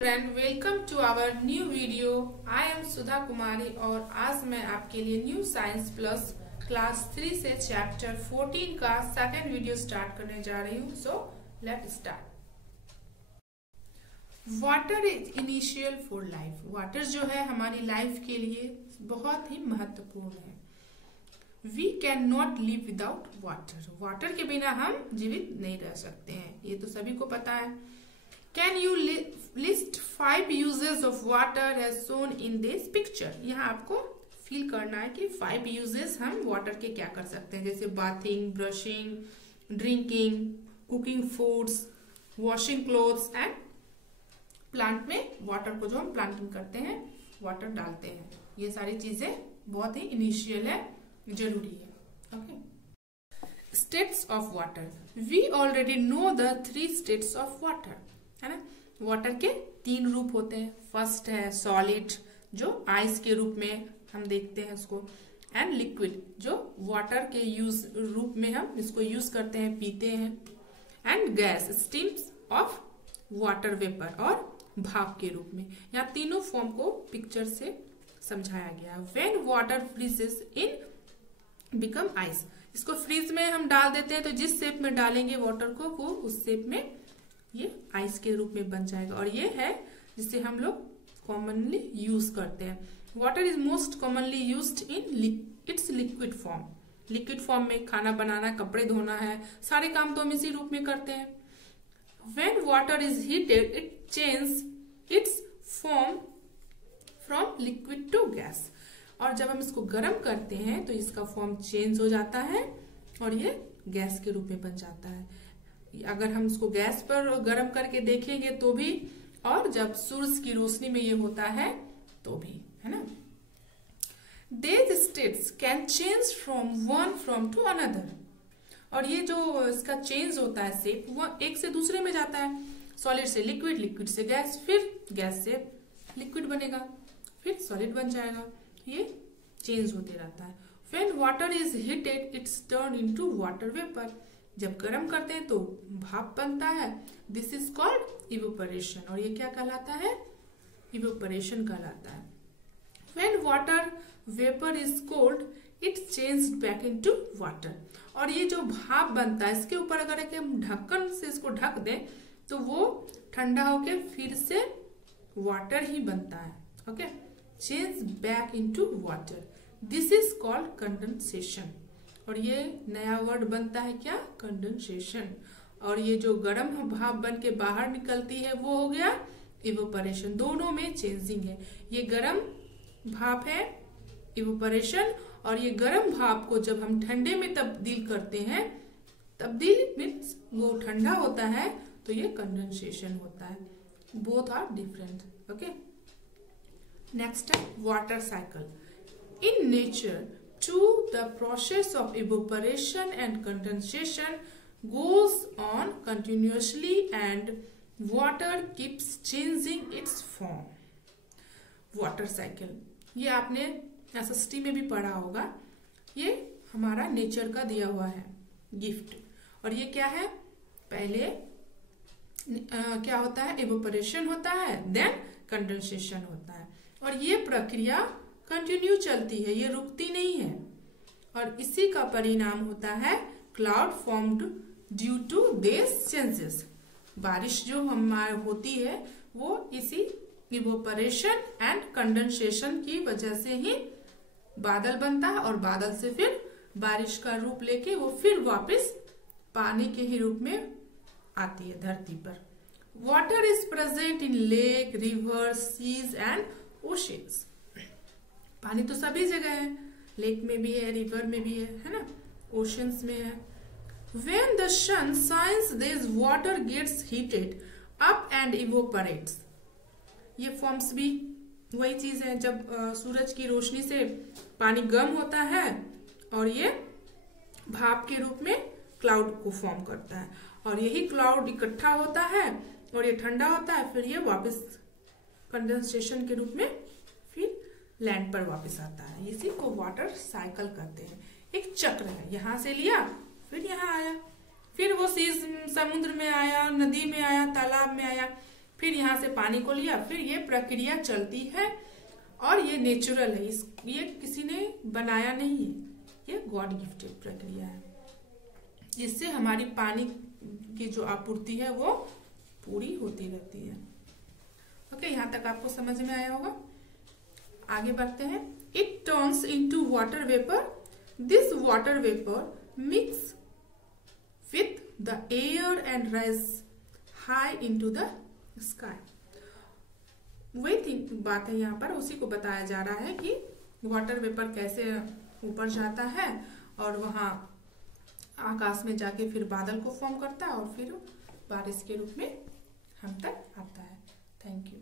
Friend welcome to our new video. I am Sudha Kumari और आज मैं आपके लिए न्यू साइंस प्लस क्लास 3 से चैप्टर 14 का सेकेंड वीडियो स्टार्ट करने जा रही हूँ। So let start. Water is initial for life. Water जो है हमारी लाइफ के लिए बहुत ही महत्वपूर्ण है। We can not live without water. Water के बिना हम जीवित नहीं रह सकते हैं, ये तो सभी को पता है। Can you list 5 uses of water as shown in this picture। यहाँ आपको फील करना है कि 5 uses हम वाटर के क्या कर सकते हैं, जैसे bathing, brushing, drinking, cooking foods, washing clothes and plant में वाटर को जो हम प्लांटिंग करते हैं वाटर डालते हैं। ये सारी चीजें बहुत ही इनिशियल है, जरूरी है। Okay. States of water. We already know the 3 states of water, है ना। वाटर के 3 रूप होते हैं। फर्स्ट है सॉलिड, जो आइस के रूप में हम देखते हैं उसको, एंड लिक्विड, जो वाटर के रूप में हम इसको यूज करते हैं, पीते हैं, and gas, stems of water vapour, और भाप के रूप में। यहाँ तीनों फॉर्म को पिक्चर से समझाया गया। When water freezes in become ice. इसको फ्रीज में हम डाल देते हैं तो जिस शेप में डालेंगे वाटर को वो उस शेप में ये आइस के रूप में बन जाएगा, और ये है जिसे हम लोग कॉमनली यूज करते हैं। Water is most commonly used in its liquid form. Liquid form में खाना बनाना, कपड़े धोना है, सारे काम तो हम इसी रूप में करते हैं। When water is heated it change its form from liquid to gas. और जब हम इसको गर्म करते हैं तो इसका फॉर्म चेंज हो जाता है और ये गैस के रूप में बन जाता है। अगर हम इसको गैस पर गर्म करके देखेंगे तो भी, और जब सूरज की रोशनी में ये होता है तो भी, है ना। These states can change from one form to another। और ये जो इसका चेंज होता है शेप, वो एक से दूसरे में जाता है। सॉलिड से लिक्विड, लिक्विड से गैस, फिर गैस से लिक्विड बनेगा, फिर सॉलिड बन जाएगा। ये चेंज होते रहता है। When water is heated, it's turned into water vapor। जब गर्म करते हैं तो भाप बनता है। दिस इज कॉल्ड इवेपोरेशन, और ये क्या कहलाता है? इवेपोरेशन कहलाता है। When water vapour is cold it change back into water. और ये जो भाप बनता है, इसके ऊपर अगर हम ढक्कन से इसको ढक दें तो वो ठंडा होके फिर से वाटर ही बनता है। Okay, change back into water. This is called condensation. और ये नया वर्ड बनता है क्या? कंडेंसेशन। और ये जो गर्म भाप बन के बाहर निकलती है वो हो गया इवेपोरेशन। दोनों में चेंजिंग है। ये गर्म भाप है इवेपोरेशन, और ये गर्म भाप को जब हम ठंडे में तब्दील करते हैं, तब्दील मीन्स वो ठंडा होता है, तो ये कंडेंसेशन होता है। Both are different. Okay, next है water cycle. In nature the process of evaporation and condensation goes on continuously and water keeps changing its form। Water cycle, ये आपने एसएसटी में भी पढ़ा होगा। ये हमारा नेचर का दिया हुआ है गिफ्ट। और ये क्या है? पहले क्या होता है? इवेपोरेशन होता है, देन कंडेंसेशन होता है, और ये प्रक्रिया कंटिन्यू चलती है, ये रुकती नहीं है। और इसी का परिणाम होता है cloud formed due to this changes. बारिश जो हमारी होती है वो इसी इवेपोरेशन एंड कंडेंसेशन की वजह से ही बादल बनता है, और बादल से फिर बारिश का रूप लेके वो फिर वापस पानी के ही रूप में आती है धरती पर। Water is present in lake, river, seas and oceans. पानी तो सभी जगह है, लेक में भी है, रिवर में भी है ना, ओशंस में है। When the sun shines, this water gets heated up and evaporates। ये फॉर्म्स भी वही चीज है। जब सूरज की रोशनी से पानी गर्म होता है और ये भाप के रूप में क्लाउड को फॉर्म करता है, और यही क्लाउड इकट्ठा होता है और ये ठंडा होता है, फिर ये वापस कंडेंसेशन के रूप में फिर लैंड पर वापस आता है। इसी को वाटर साइकिल कहते हैं। एक चक्र है, यहां से लिया, फिर यहाँ आया, फिर वो समुद्र में आया, नदी में आया, तालाब में आया, फिर यहाँ से पानी को लिया, फिर ये प्रक्रिया चलती है और ये नेचुरल है, ये किसी ने बनाया नहीं है, ये गॉड गिफ्टेड प्रक्रिया है, जिससे हमारी पानी की जो आपूर्ति है वो पूरी होती रहती है। ओके, यहाँ तक आपको समझ में आया होगा। आगे बढ़ते हैं। It turns into water vapour, this water vapour mix with the air and rise high into the sky. वही बात है, यहाँ पर उसी को बताया जा रहा है कि वाटर वेपर कैसे ऊपर जाता है और वहां आकाश में जाके फिर बादल को फॉर्म करता है और फिर बारिश के रूप में हम तक आता है। Thank you.